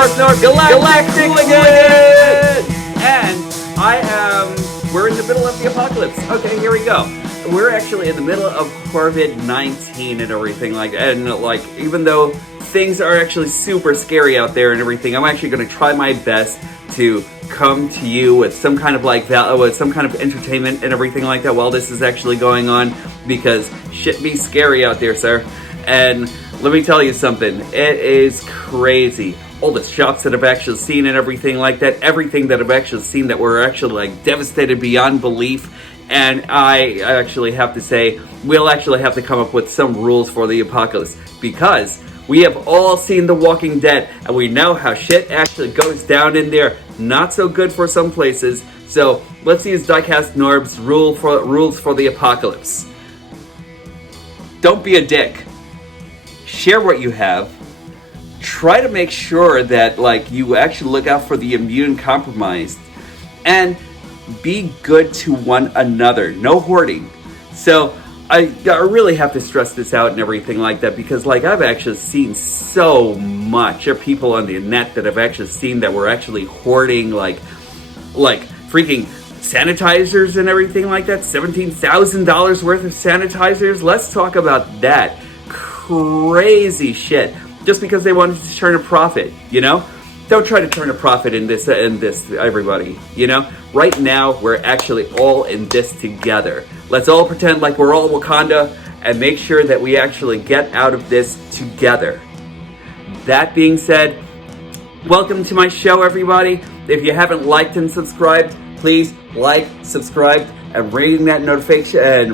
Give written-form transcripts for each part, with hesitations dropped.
Galactic Hooligan! And we're in the middle of the apocalypse. Okay, here we go. We're actually in the middle of COVID-19 and everything like that. And like, even though things are actually super scary out there and everything, I'm actually going to try my best to come to you with some kind of like with some kind of entertainment and everything like that while this is actually going on, because shit be scary out there, sir. And let me tell you something, it is crazy. All the shops that I've actually seen and everything like that, everything that I've actually seen that were actually like devastated beyond belief. And I actually have to say, we'll actually have to come up with some rules for the apocalypse, because we have all seen The Walking Dead, and we know how shit actually goes down in there. Not so good for some places. So let's use DIECAST NORBZ rules for the apocalypse. Don't be a dick. Share what you have. Try to make sure that like you actually look out for the immune compromised, and be good to one another. No hoarding. So I really have to stress this out and everything like that, because like I've actually seen so much of people on the net that I've actually seen that were actually hoarding like freaking sanitizers and everything like that. $17,000 worth of sanitizers. Let's talk about that crazy shit. Just because they wanted to turn a profit, you know? Don't try to turn a profit in this, everybody, you know? Right now, we're actually all in this together. Let's all pretend like we're all Wakanda and make sure that we actually get out of this together. That being said, welcome to my show, everybody. If you haven't liked and subscribed, please like, subscribe, and ring that notification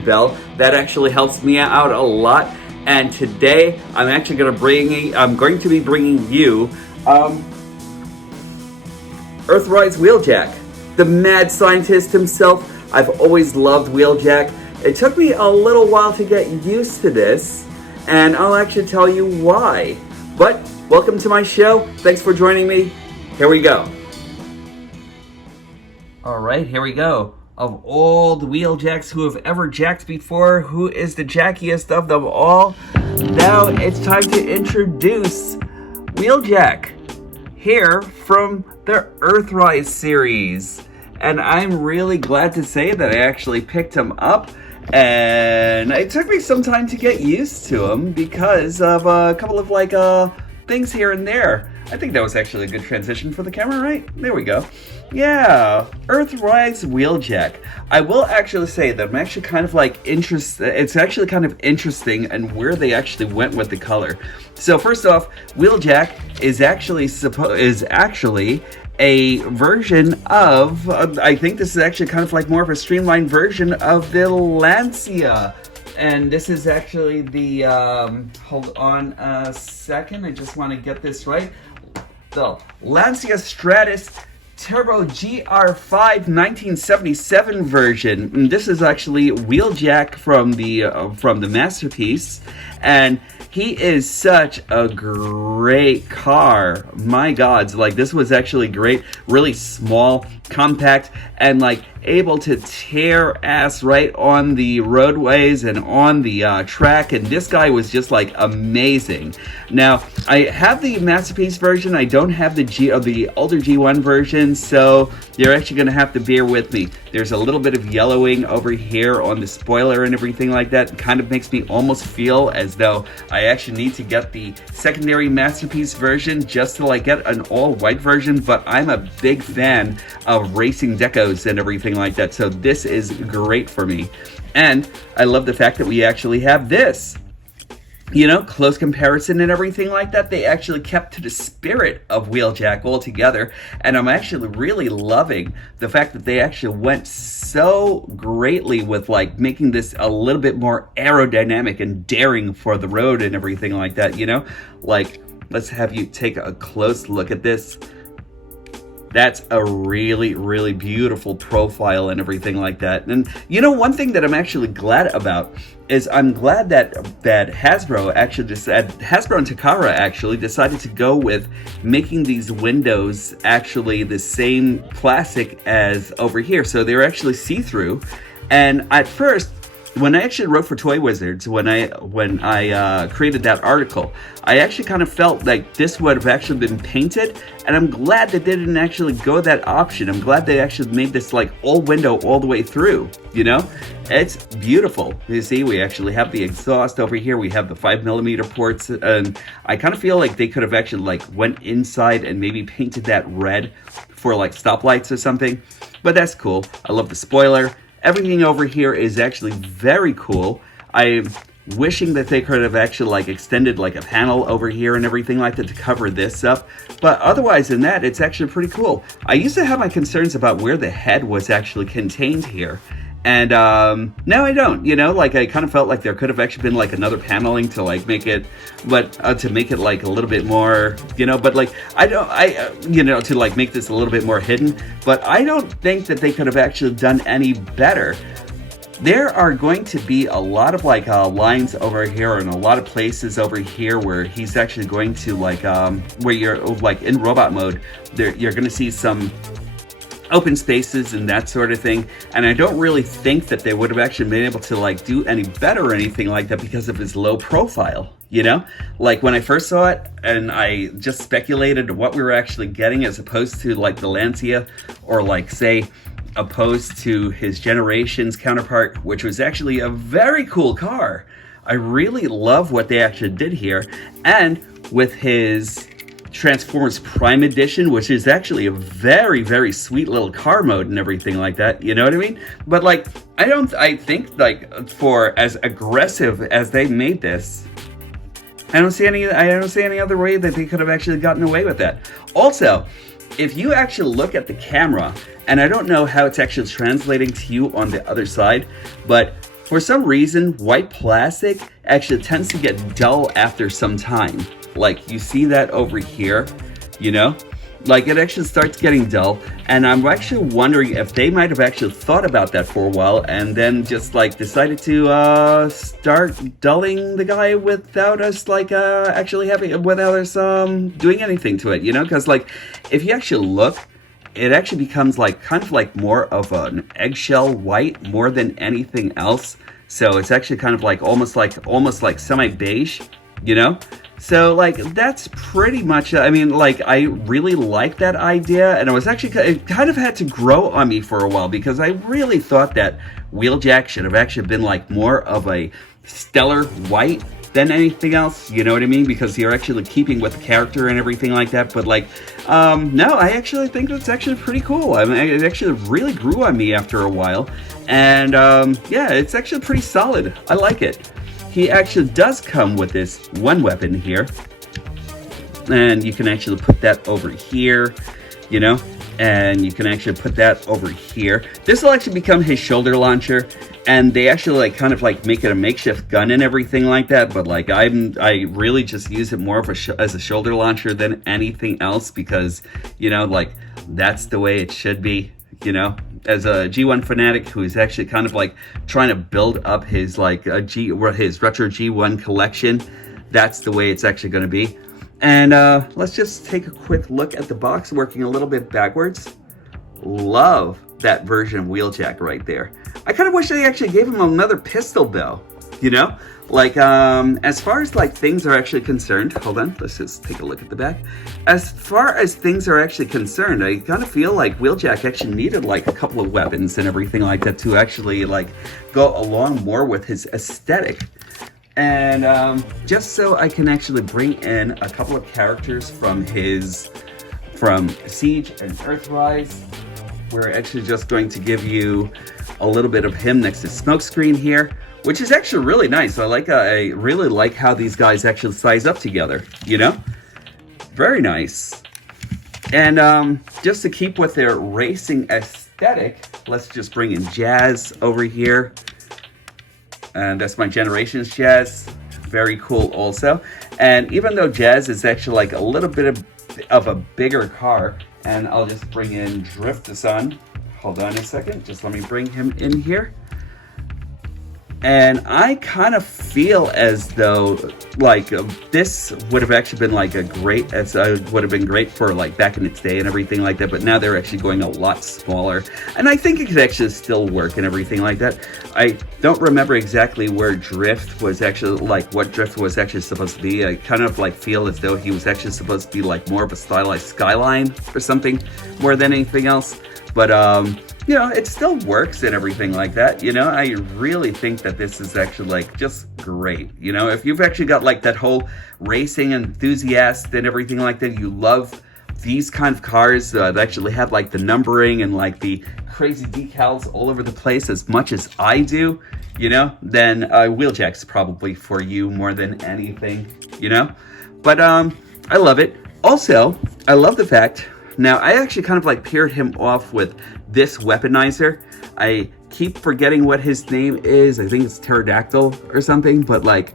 bell. That actually helps me out a lot. And today, I'm actually going to be bringing you Earthrise WHEELJACK, the mad scientist himself. I've always loved Wheeljack. It took me a little while to get used to this, and I'll actually tell you why. But welcome to my show. Thanks for joining me. Here we go. All right, here we go. Of all the Wheeljacks who have ever jacked before, who is the jackiest of them all? Now it's time to introduce Wheeljack, here from the Earthrise series. And I'm really glad to say that I actually picked him up, and it took me some time to get used to him because of a couple of like things here and there. I think that was actually a good transition for the camera, right? There we go. Yeah, Earthrise WHEELJACK. I will actually say that I'm actually kind of like it's actually kind of interesting and where they actually went with the color. So first off, Wheeljack is actually a version of I think this is actually kind of like more of a streamlined version of the Lancia. And this is actually the hold on a second, I just want to get this right. The Lancia Stratus Turbo GR5 1977 version. And this is actually Wheeljack from the Masterpiece, and he is such a great car. My God, like this was actually great. Really small, compact, and like able to tear ass right on the roadways and on the track, and this guy was just like amazing. Now I have the Masterpiece version. I don't have the older G1 version, so you're actually gonna have to bear with me. There's a little bit of yellowing over here on the spoiler and everything like that. It kind of makes me almost feel as though I actually need to get the secondary Masterpiece version just to like get an all-white version, but I'm a big fan of racing decos and everything like that, so this is great for me. And I love the fact that we actually have this, you know, close comparison and everything like that. They actually kept to the spirit of Wheeljack altogether, and I'm actually really loving the fact that they actually went so greatly with like making this a little bit more aerodynamic and daring for the road and everything like that, you know? Like, let's have you take a close look at this. That's a really, really beautiful profile and everything like that. And you know, one thing that I'm actually glad about is I'm glad that Hasbro and Takara actually decided to go with making these windows actually the same plastic as over here. So they're actually see-through. And at first, when I actually wrote for Toy Wizards, when I created that article, I actually kind of felt like this would have actually been painted, and I'm glad that they didn't actually go that option. I'm glad they actually made this like all window all the way through, you know? It's beautiful. You see, we actually have the exhaust over here, we have the 5mm ports, and I kind of feel like they could have actually like went inside and maybe painted that red for like stoplights or something, but that's cool. I love the spoiler. Everything over here is actually very cool. I'm wishing that they could have actually like extended like a panel over here and everything like that to cover this up. But otherwise than that, it's actually pretty cool. I used to have my concerns about where the head was actually contained here. And now I don't, you know, like I kind of felt like there could have actually been like another paneling to like make it, but to make it like a little bit more, you know, but like you know, to like make this a little bit more hidden, but I don't think that they could have actually done any better. There are going to be a lot of like lines over here and a lot of places over here where he's actually going to like, where you're like in robot mode, there you're going to see some open spaces and that sort of thing, and I don't really think that they would have actually been able to like do any better or anything like that because of his low profile, you know? Like when I first saw it and I just speculated what we were actually getting as opposed to like the Lancia or like say opposed to his Generations counterpart, which was actually a very cool car. I really love what they actually did here, and with his Transformers Prime Edition, which is actually a very, very sweet little car mode and everything like that, you know what I mean? But like, I think like for as aggressive as they made this, I don't see any other way that they could have actually gotten away with that. Also, if you actually look at the camera, and I don't know how it's actually translating to you on the other side, but for some reason, white plastic actually tends to get dull after some time. Like you see that over here, you know, like it actually starts getting dull, and I'm actually wondering if they might have actually thought about that for a while and then just like decided to start dulling the guy without us like actually having, without us doing anything to it, you know? Because like if you actually look, it actually becomes like kind of like more of an eggshell white more than anything else. So it's actually kind of like almost like semi beige, you know? So like that's pretty much, I mean, like I really like that idea, and it kind of had to grow on me for a while because I really thought that Wheeljack should have actually been like more of a stellar white than anything else, you know what I mean? Because you're actually keeping with the character and everything like that. But like, no, I actually think that's actually pretty cool. I mean, it actually really grew on me after a while, and yeah, it's actually pretty solid. I like it. He actually does come with this one weapon here, and you can actually put that over here, you know, and you can actually put that over here. This will actually become his shoulder launcher, and they actually like kind of like make it a makeshift gun and everything like that, but like I really just use it more of as a shoulder launcher than anything else because, you know, like that's the way it should be, you know. As a G1 fanatic who is actually kind of like trying to build up his like his retro G1 collection, that's the way it's actually going to be. And let's just take a quick look at the box working a little bit backwards. Love that version of Wheeljack right there. I kind of wish they actually gave him another pistol though, you know? Like, as far as like things are actually concerned, hold on, let's just take a look at the back. As far as things are actually concerned, I kind of feel like Wheeljack actually needed like a couple of weapons and everything like that to actually like go along more with his aesthetic. And just so I can actually bring in a couple of characters from Siege and Earthrise, we're actually just going to give you a little bit of him next to Smokescreen here, which is actually really nice. I really like how these guys actually size up together, you know? Very nice. And just to keep with their racing aesthetic, let's just bring in Jazz over here. And that's my Generations Jazz. Very cool also. And even though Jazz is actually like a little bit of a bigger car, and I'll just bring in Drift the Sun. Hold on a second, just let me bring him in here. And I kind of feel as though like this would have actually been like a great, would have been great for like back in its day and everything like that. But now they're actually going a lot smaller, and I think it could actually still work and everything like that. I don't remember exactly where Drift was actually, like what Drift was actually supposed to be. I kind of like feel as though he was actually supposed to be like more of a stylized Skyline or something more than anything else. But you know, it still works and everything like that. You know, I really think that this is actually like just great. You know, if you've actually got like that whole racing enthusiast and everything like that, you love these kind of cars that actually have like the numbering and like the crazy decals all over the place as much as I do, you know, then Wheeljack's probably for you more than anything, you know. But I love it. Also, I love the fact, now I actually kind of like paired him off with this weaponizer. I keep forgetting what his name is. I think it's Pterodactyl or something, but like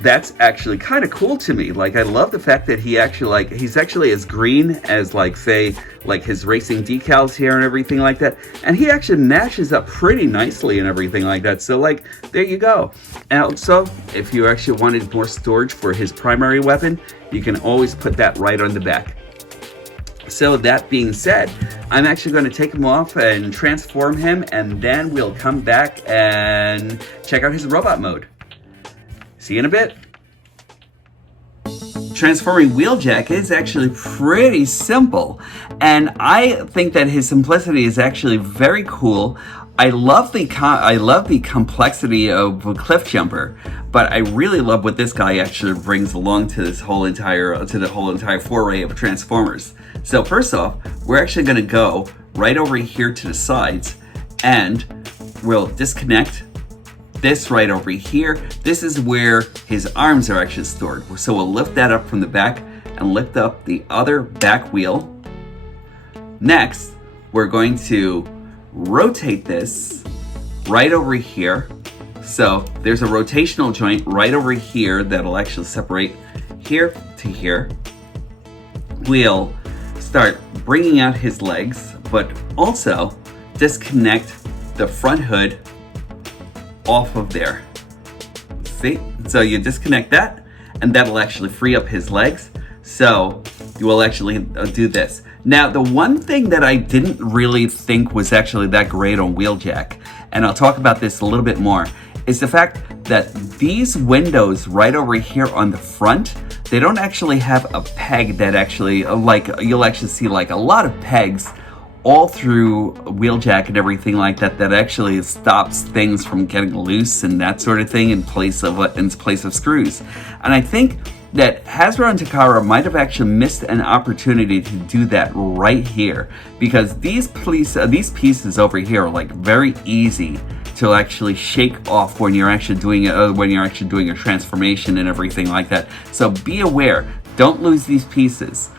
that's actually kind of cool to me. Like I love the fact that he actually like, he's actually as green as like say like his racing decals here and everything like that, and he actually matches up pretty nicely and everything like that. So like there you go. And also if you actually wanted more storage for his primary weapon, you can always put that right on the back. So that being said, I'm actually going to take him off and transform him, and then we'll come back and check out his robot mode. See you in a bit. Transforming Wheeljack is actually pretty simple, and I think that his simplicity is actually very cool. I love the complexity of a cliff jumper, but I really love what this guy actually brings along to this whole entire foray of Transformers. So first off, we're actually going to go right over here to the sides, and we'll disconnect this right over here. This is where his arms are actually stored. So we'll lift that up from the back and lift up the other back wheel. Next, we're going to rotate this right over here. So there's a rotational joint right over here that'll actually separate here to here. We'll start bringing out his legs, but also disconnect the front hood off of there. See? So you disconnect that, and that'll actually free up his legs. So you will actually do this. Now, the one thing that I didn't really think was actually that great on Wheeljack, and I'll talk about this a little bit more, is the fact that these windows right over here on the front, they don't actually have a peg that actually, like, you'll actually see like a lot of pegs all through Wheeljack and everything like that, that actually stops things from getting loose and that sort of thing in place of screws. And I think that Hasbro and Takara might have actually missed an opportunity to do that right here, because these pieces over here are like very easy to actually shake off when you're actually doing a transformation and everything like that. So be aware, don't lose these pieces.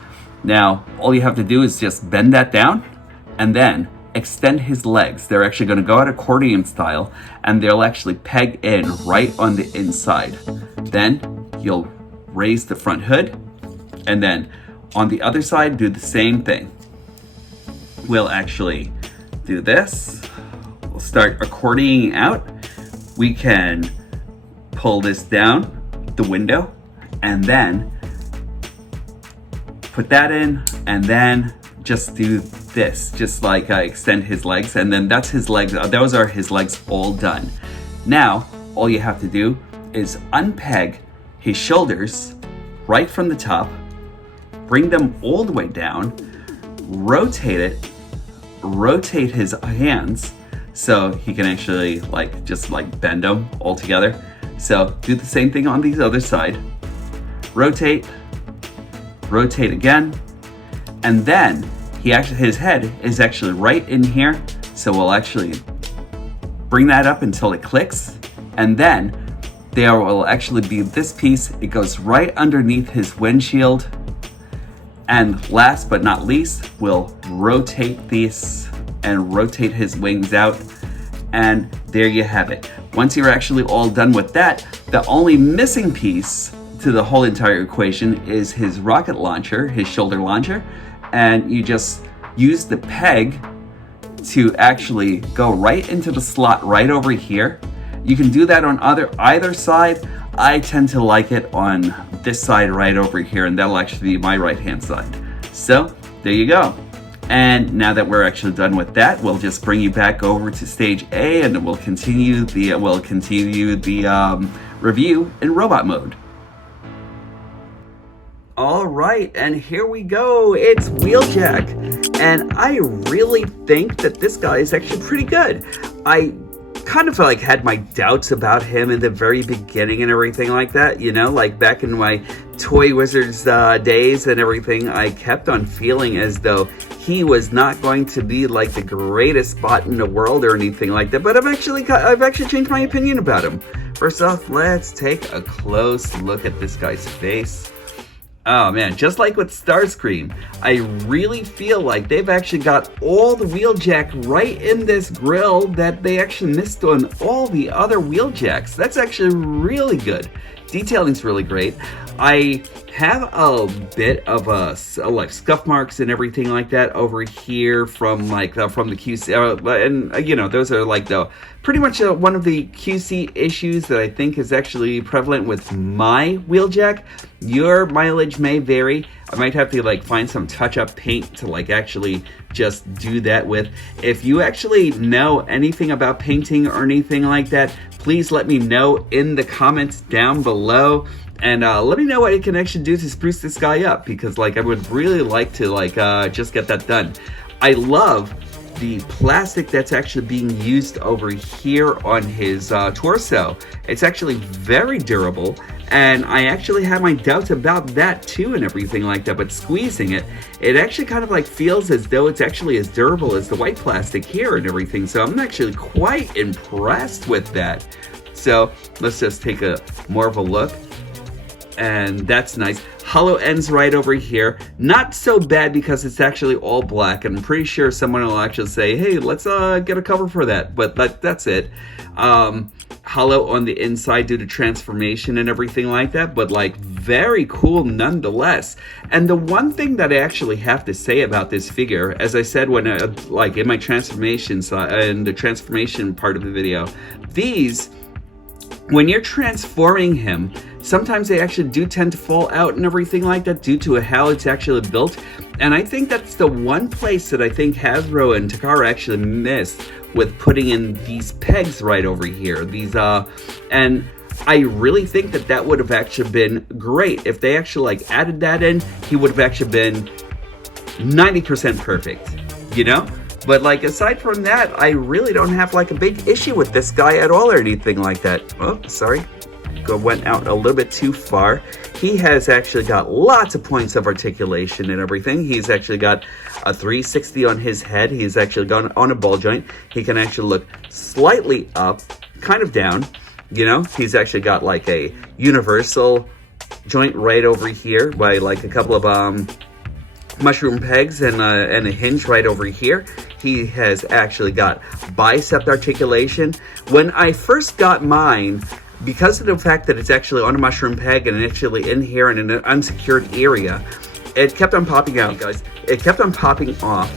Now, all you have to do is just bend that down and then extend his legs. They're actually going to go out accordion style, and they'll actually peg in right on the inside. Then you'll raise the front hood, and then on the other side do the same thing. We'll actually do this. We'll start accordioning out. We can pull this down the window and then put that in, and then just do this, just like extend his legs, and then that's his legs. Those are his legs all done. Now all you have to do is unpeg his shoulders right from the top, bring them all the way down, rotate it, rotate his hands so he can actually just bend them all together. So do the same thing on the other side. Rotate, rotate again, and then his head is actually right in here. So we'll actually bring that up until it clicks, and then there will actually be this piece. It goes right underneath his windshield. And last but not least, we'll rotate this and rotate his wings out. And there you have it. Once you're actually all done with that, the only missing piece to the whole entire equation is his rocket launcher, his shoulder launcher. And you just use the peg to actually go right into the slot right over here. You can do that on either side. I tend to like it on this side right over here, and that'll actually be my right hand side. So there you go. And now that we're actually done with that, we'll just bring you back over to stage A, and we'll continue the review in robot mode. All right, and here we go. It's Wheeljack, and I really think that this guy is actually pretty good. I kind of like had my doubts about him in the very beginning and everything like that, you know, like back in my Toy Wizards days and everything. I kept on feeling as though he was not going to be like the greatest bot in the world or anything like that, but I've actually changed my opinion about him. First off, let's take a close look at this guy's face. Oh man, just like with Starscream, I really feel like they've actually got all the Wheeljack right in this grill that they actually missed on all the other Wheeljacks. That's actually really good. Detailing's really great. I have a bit of like scuff marks and everything like that over here from like from the QC, and you know, those are like the pretty much one of the QC issues that I think is actually prevalent with my Wheeljack. Your mileage may vary. I might have to like find some touch-up paint to like actually just do that with. If you actually know anything about painting or anything like that, please let me know in the comments down below. And let me know what you can actually do to spruce this guy up, because like I would really like to like just get that done. I love the plastic that's actually being used over here on his torso. It's actually very durable, and I actually have my doubts about that too and everything like that, but squeezing it, it actually kind of like feels as though it's actually as durable as the white plastic here and everything, so I'm actually quite impressed with that. So let's just take a more of a look. And that's nice. Hollow ends right over here. Not so bad because it's actually all black, and I'm pretty sure someone will actually say, hey, let's get a cover for that, but that's it. Hollow on the inside due to transformation and everything like that, but like very cool nonetheless. And the one thing that I actually have to say about this figure, as I said when like in my transformations and the transformation part of the video, these, when you're transforming him, sometimes they actually do tend to fall out and everything like that due to how it's actually built. And I think that's the one place that I think Hasbro and Takara actually missed with putting in these pegs right over here. These and I really think that that would have actually been great. If they actually like added that in, he would have actually been 90% perfect, you know? But like aside from that, I really don't have like a big issue with this guy at all or anything like that. Oh, sorry. Went out a little bit too far. He has actually got lots of points of articulation and everything. He's actually got a 360 on his head. He's actually gone on a ball joint. He can actually look slightly up, kind of down. You know, he's actually got like a universal joint right over here by like a couple of mushroom pegs and a hinge right over here. He has actually got bicep articulation. When I first got mine, because of the fact that it's actually on a mushroom peg and actually in here in an unsecured area, it kept on popping out, guys. It kept on popping off,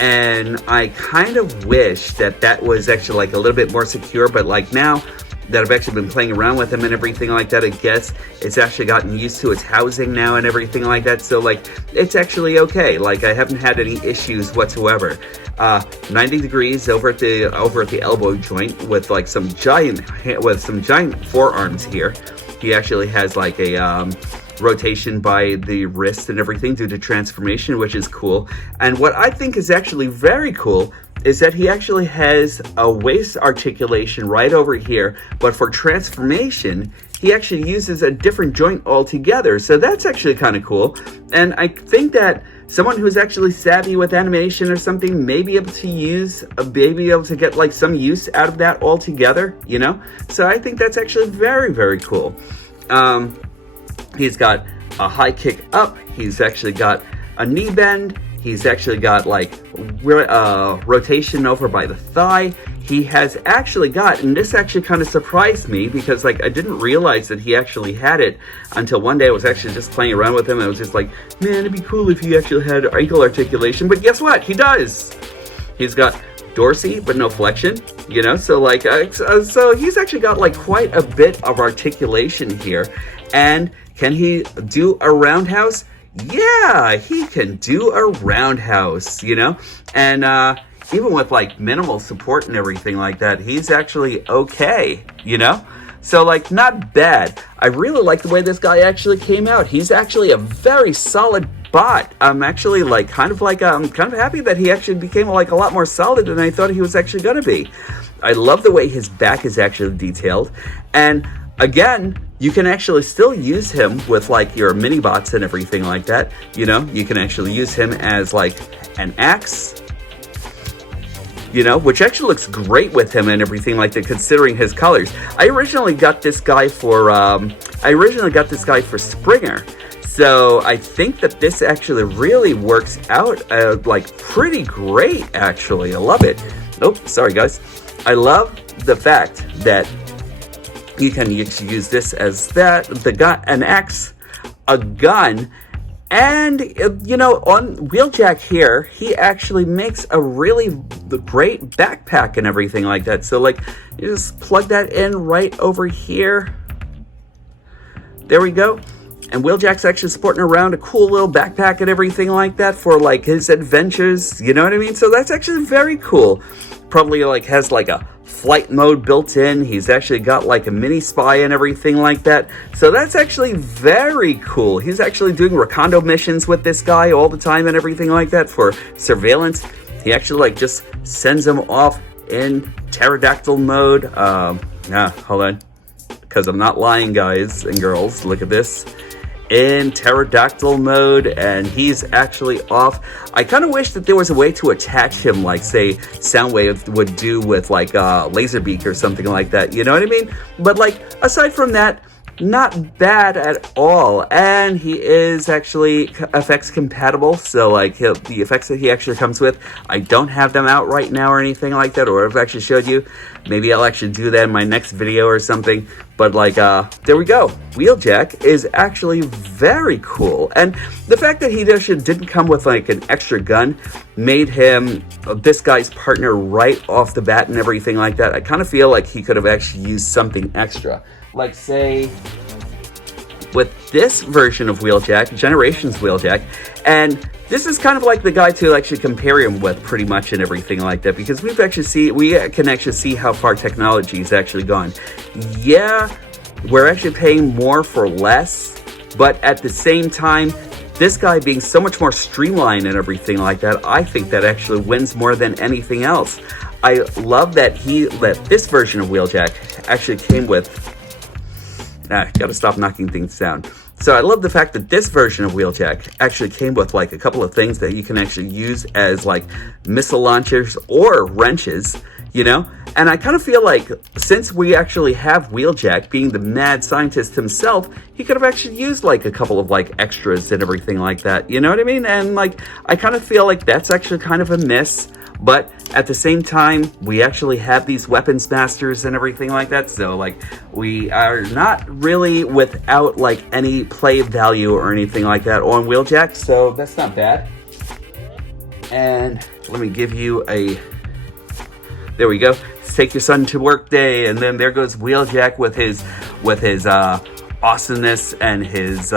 and I kind of wish that that was actually like a little bit more secure, but like now that I've actually been playing around with him and everything like that, I guess it's actually gotten used to its housing now and everything like that, so like it's actually okay. Like I haven't had any issues whatsoever. 90 degrees over at the elbow joint with like some giant forearms here. He actually has like a rotation by the wrist and everything due to transformation, which is cool. And what I think is actually very cool is that he actually has a waist articulation right over here, but for transformation, he actually uses a different joint altogether. So that's actually kind of cool. And I think that someone who's actually savvy with animation or something may be able to get like some use out of that altogether, you know? So I think that's actually very, very cool. He's got a high kick up. He's actually got a knee bend. He's actually got like rotation over by the thigh. He has actually got, and this actually kind of surprised me because like I didn't realize that he actually had it until one day I was actually just playing around with him and I was just like, man, it'd be cool if he actually had ankle articulation. But guess what? He does. He's got Dorsey, but no flexion, you know, so like, so he's actually got like quite a bit of articulation here. And can he do a roundhouse? Yeah, he can do a roundhouse, you know, and even with like minimal support and everything like that, he's actually okay, you know. So like, not bad. I really like the way this guy actually came out. He's actually a very solid bot. I'm actually like kind of happy that he actually became like a lot more solid than I thought he was actually going to be. I love the way his back is actually detailed, and again, you can actually still use him with like your mini bots and everything like that. You know, you can actually use him as like an axe, you know, which actually looks great with him and everything like that, considering his colors. I originally got this guy for Springer, so I think that this actually really works out like pretty great. Actually, I love it. Oh, sorry guys. I love the fact that you can use this as an axe, a gun. And, you know, on Wheeljack here, he actually makes a really great backpack and everything like that. So, like, you just plug that in right over here. There we go. And Wheeljack's actually sporting around a cool little backpack and everything like that for, like, his adventures. You know what I mean? So that's actually very cool. Probably, like, has, like, a flight mode built in. He's actually got like a mini spy and everything like that. So that's actually very cool. He's actually doing recondo missions with this guy all the time and everything like that for surveillance. He actually like just sends him off in pterodactyl mode. Hold on, because I'm not lying, guys and girls. Look at this. In pterodactyl mode, and he's actually off. I kind of wish that there was a way to attach him, like say Soundwave would do with like Laserbeak or something like that, you know what I mean? But like, aside from that, not bad at all. And he is actually FX compatible, so like the effects that he actually comes with, I don't have them out right now or anything like that, or I've actually showed you. Maybe I'll actually do that in my next video or something. But like, there we go. Wheeljack is actually very cool. And the fact that he actually didn't come with like an extra gun made him this guy's partner right off the bat and everything like that. I kind of feel like he could have actually used something extra. Like say, with this version of Wheeljack, Generations Wheeljack, and this is kind of like the guy to actually compare him with pretty much and everything like that, because we can actually see how far technology has actually gone. Yeah, we're actually paying more for less, but at the same time, this guy being so much more streamlined and everything like that, I think that actually wins more than anything else. I love that this version of Wheeljack actually came with... gotta stop knocking things down. So I love the fact that this version of Wheeljack actually came with like a couple of things that you can actually use as like missile launchers or wrenches, you know? And I kind of feel like since we actually have Wheeljack being the mad scientist himself, he could have actually used like a couple of like extras and everything like that, you know what I mean? And like, I kind of feel like that's actually kind of a miss. But at the same time, we actually have these weapons masters and everything like that. So like, we are not really without like any play value or anything like that on Wheeljack. So that's not bad. And let me give you there we go. Take your son to work day. And then there goes Wheeljack with his awesomeness and his,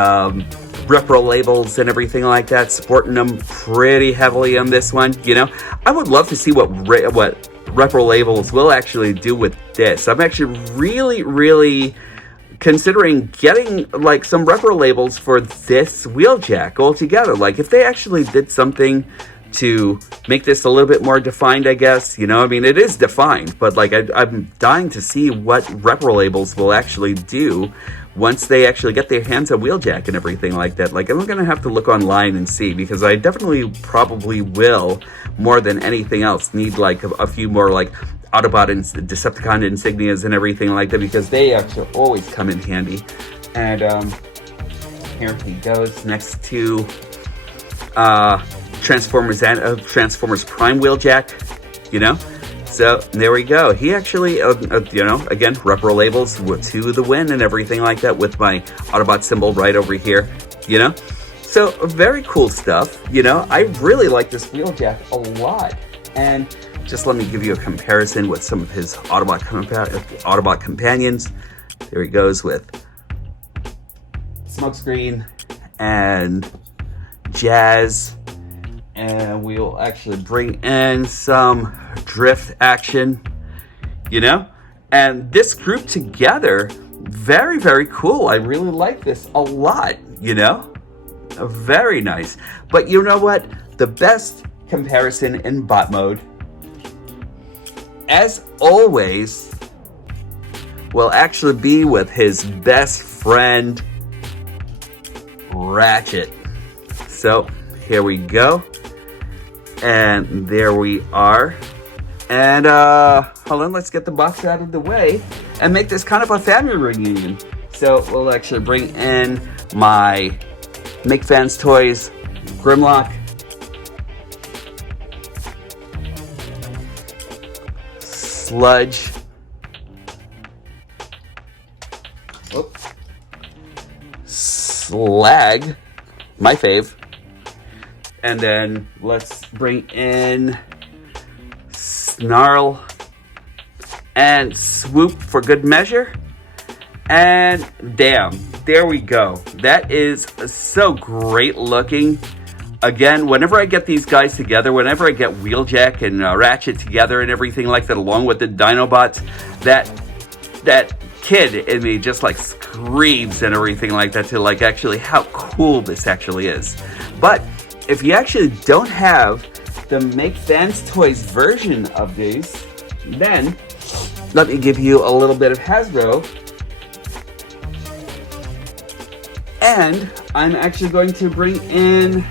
repro labels and everything like that, supporting them pretty heavily on this one, you know? I would love to see what repro labels will actually do with this. I'm actually really considering getting like some repro labels for this Wheeljack altogether. Like if they actually did something to make this a little bit more defined, I guess, you know? I mean, it is defined, but like I'm dying to see what repro labels will actually do once they actually get their hands on Wheeljack and everything like that. Like, I'm gonna have to look online and see, because I definitely probably will, more than anything else, need like a few more like Autobot and Decepticon insignias and everything like that, because they actually always come in handy. And here he goes next to Transformers Prime Wheeljack, you know? So there we go. He actually, you know, again, repro labels to the win and everything like that with my Autobot symbol right over here, you know? So very cool stuff, you know? I really like this Wheeljack a lot. And just let me give you a comparison with some of his Autobot companions. There he goes with Smokescreen and Jazz. And we'll actually bring in some drift action, you know? And this group together, very, very cool. I really like this a lot, you know? Very nice. But you know what? The best comparison in bot mode, as always, will actually be with his best friend, Ratchet. So, here we go. And there we are. And hold on, let's get the box out of the way and make this kind of a family reunion. So we'll actually bring in my Make Fans Toys Grimlock, Sludge, Slag, my fave. And then let's bring in Snarl and Swoop for good measure. And damn, there we go. That is so great looking. Again, whenever I get these guys together, whenever I get Wheeljack and Ratchet together and everything like that, along with the Dinobots, that kid in me just like screams and everything like that to like actually how cool this actually is. But if you actually don't have the Make Fans Toys version of these, then let me give you a little bit of Hasbro. And I'm actually going to bring in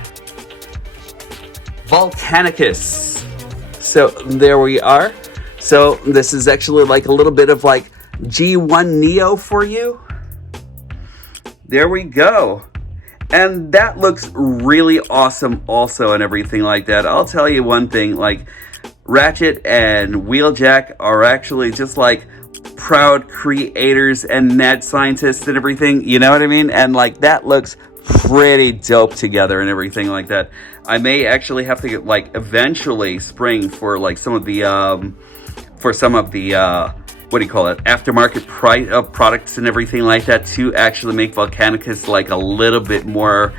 Volcanicus. So there we are. So this is actually like a little bit of like G1 Neo for you. There we go. And that looks really awesome also and everything like that. I'll tell you one thing, like Ratchet and Wheeljack are actually just like proud creators and mad scientists and everything, you know what I mean? And like that looks pretty dope together and everything like that. I may actually have to get like eventually spring for like some of the what do you call it, aftermarket products and everything like that to actually make Volcanicus like a little bit more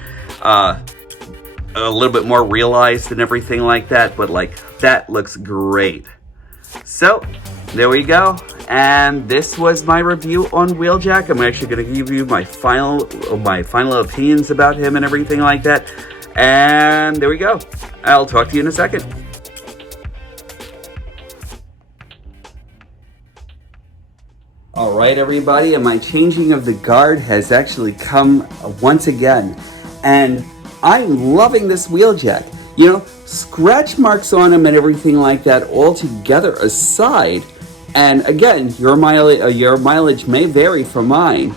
realized and everything like that. But like that looks great. So there we go. And this was my review on Wheeljack. I'm actually going to give you my final opinions about him and everything like that. And there we go. I'll talk to you in a second. All right, everybody, and my changing of the guard has actually come once again. And I'm loving this Wheeljack. You know, scratch marks on him and everything like that all together aside, and again, your mileage may vary from mine,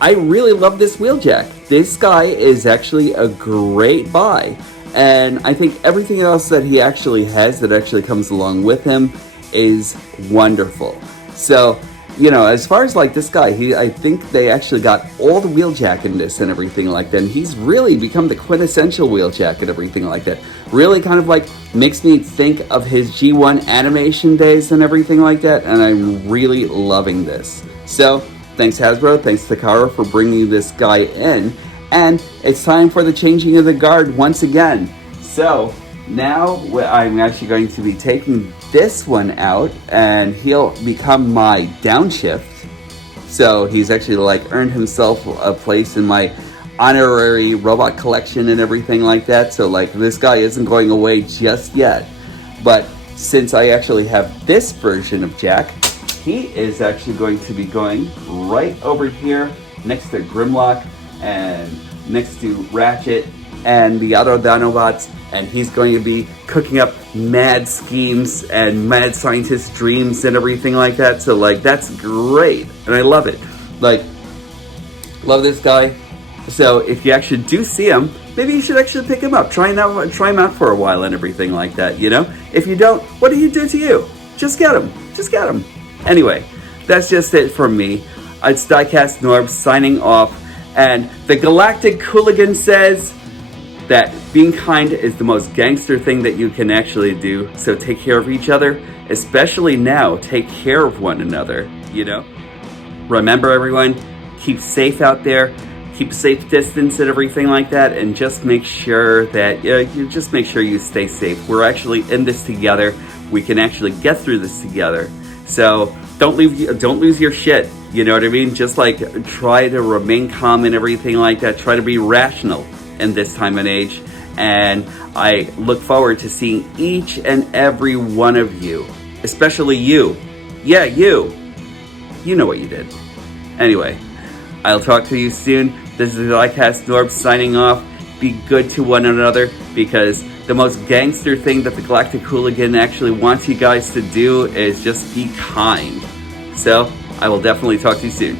I really love this Wheeljack. This guy is actually a great buy. And I think everything else that he actually has that actually comes along with him is wonderful. So, you know, as far as like this guy, I think they actually got all the Wheeljack in this and everything like that. And he's really become the quintessential Wheeljack and everything like that. Really kind of like makes me think of his G1 animation days and everything like that. And I'm really loving this. So thanks Hasbro, thanks Takara for bringing this guy in. And it's time for the changing of the guard once again. So now I'm actually going to be taking this one out, and he'll become my downshift. So he's actually like earned himself a place in my honorary robot collection and everything like that. So like this guy isn't going away just yet. But since I actually have this version of Jack, he is actually going to be going right over here next to Grimlock and next to Ratchet and the other Dinobots, and he's going to be cooking up mad schemes and mad scientist dreams and everything like that. So like that's great, and I love it. Like, love this guy. So if you actually do see him, maybe you should actually pick him up, try him out for a while and everything like that, you know? If you don't, what do you do to you? Just get him. Anyway, that's just it from me. It's DIECAST NORBZ signing off, and the Galactic Hooligan says, that being kind is the most gangster thing that you can actually do. So take care of each other, especially now. Take care of one another, you know? Remember, everyone, keep safe out there, keep a safe distance and everything like that, and just make sure that you stay safe. We're actually in this together. We can actually get through this together. So don't lose your shit. You know what I mean? Just like try to remain calm and everything like that. Try to be rational in this time and age. And I look forward to seeing each and every one of you, especially you. Yeah, you. You know what you did. Anyway, I'll talk to you soon. This is DIECAST NORBZ signing off. Be good to one another, because the most gangster thing that the Galactic Hooligan actually wants you guys to do is just be kind. So, I will definitely talk to you soon.